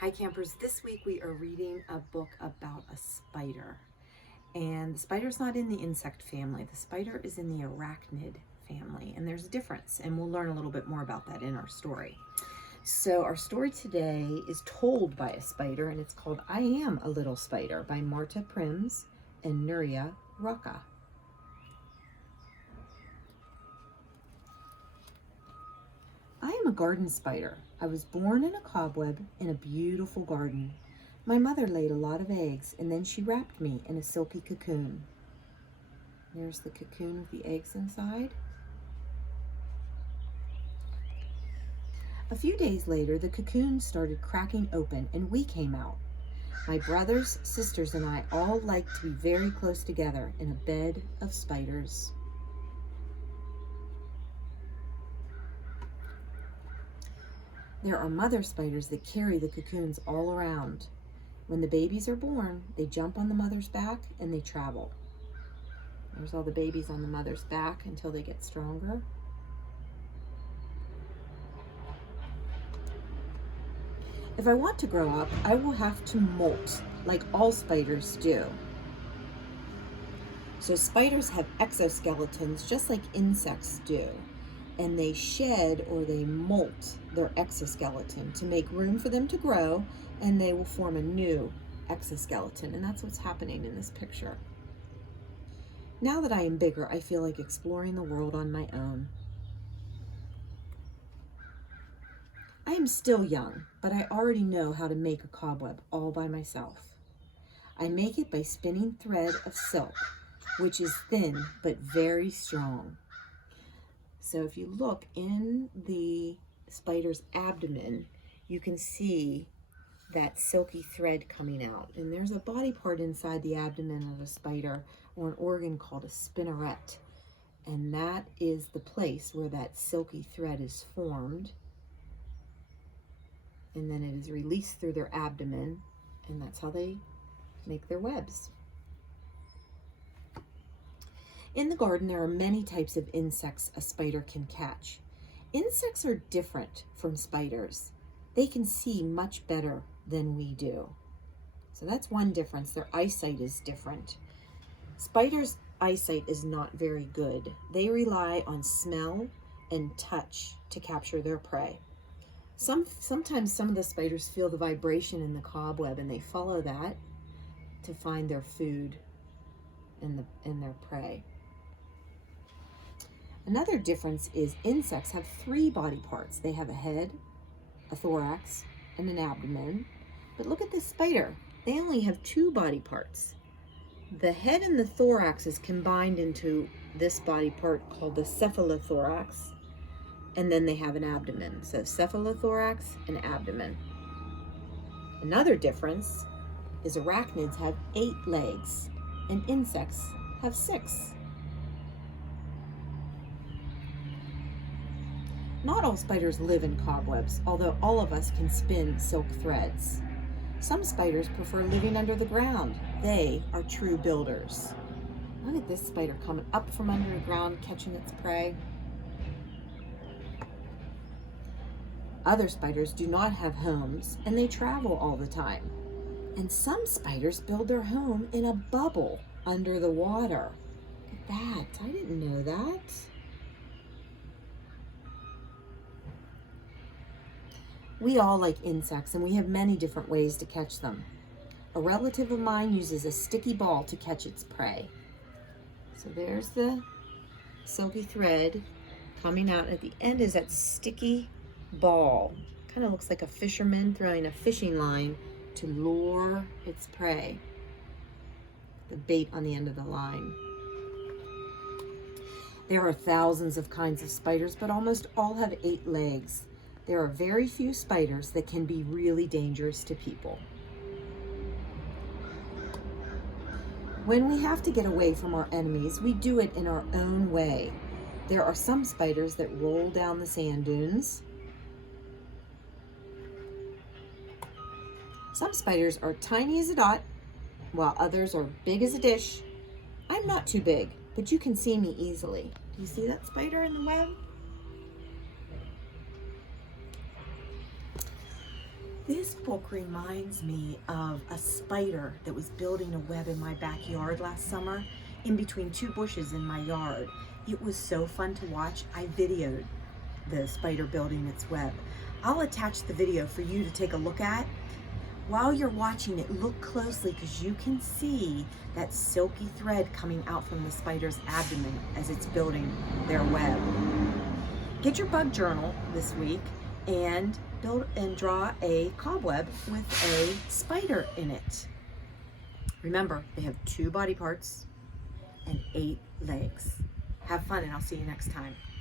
Hi campers, this week we are reading a book about a spider. And the spider's not in the insect family. The spider is in the arachnid family. And there's a difference, and we'll learn a little bit more about that in our story. So our story today is told by a spider, and it's called I Am a Little Spider by Marta and Núria Roca. I am a garden spider. I was born in a cobweb in a beautiful garden. My mother laid a lot of eggs, and then she wrapped me in a silky cocoon. There's the cocoon with the eggs inside. A few days later, the cocoon started cracking open, and we came out. My brothers, sisters, and I all liked to be very close together in a bed of spiders. There are mother spiders that carry the cocoons all around. When the babies are born, they jump on the mother's back and they travel. There's all the babies on the mother's back until they get stronger. If I want to grow up, I will have to molt, like all spiders do. So spiders have exoskeletons just like insects do. And they shed or they molt their exoskeleton to make room for them to grow, and they will form a new exoskeleton. And that's what's happening in this picture. Now that I am bigger, I feel like exploring the world on my own. I am still young, but I already know how to make a cobweb all by myself. I make it by spinning thread of silk, which is thin but very strong. So if you look in the spider's abdomen, you can see that silky thread coming out. And there's a body part inside the abdomen of a spider, or an organ called a spinneret. And that is the place where that silky thread is formed. And then it is released through their abdomen, and that's how they make their webs. In the garden, there are many types of insects a spider can catch. Insects are different from spiders. They can see much better than we do. So that's one difference. Their eyesight is different. Spiders' eyesight is not very good. They rely on smell and touch to capture their prey. Sometimes some of the spiders feel the vibration in the cobweb, and they follow that to find their food and their prey. Another difference is insects have 3 body parts. They have a head, a thorax, and an abdomen. But look at this spider. They only have 2 body parts. The head and the thorax is combined into this body part called the cephalothorax, and then they have an abdomen. So cephalothorax and abdomen. Another difference is arachnids have 8 legs, and insects have 6. Not all spiders live in cobwebs, although all of us can spin silk threads. Some spiders prefer living under the ground. They are true builders. Look at this spider coming up from under the ground, catching its prey. Other spiders do not have homes, and they travel all the time. And some spiders build their home in a bubble under the water. Look at that. I didn't know that. We all like insects, and we have many different ways to catch them. A relative of mine uses a sticky ball to catch its prey. So there's the silky thread coming out. At the end is that sticky ball. Kind of looks like a fisherman throwing a fishing line to lure its prey. The bait on the end of the line. There are thousands of kinds of spiders, but almost all have 8 legs. There are very few spiders that can be really dangerous to people. When we have to get away from our enemies, we do it in our own way. There are some spiders that roll down the sand dunes. Some spiders are tiny as a dot, while others are big as a dish. I'm not too big, but you can see me easily. Do you see that spider in the web? This book reminds me of a spider that was building a web in my backyard last summer in between two bushes in my yard. It was so fun to watch. I videoed the spider building its web. I'll attach the video for you to take a look at. While you're watching it, look closely because you can see that silky thread coming out from the spider's abdomen as it's building their web. Get your bug journal this week and build and draw a cobweb with a spider in it. Remember, they have 2 body parts and 8 legs. Have fun, and I'll see you next time.